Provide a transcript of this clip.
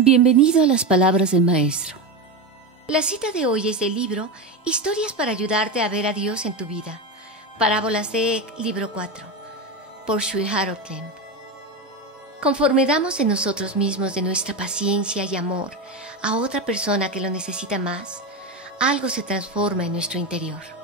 Bienvenido a las palabras del Maestro. La cita de hoy es del libro Historias para ayudarte a ver a Dios en tu vida. Parábolas de libro 4, por Sri Harold Klemp. Conforme damos de nosotros mismos, de nuestra paciencia y amor, a otra persona que lo necesita más, algo se transforma en nuestro interior.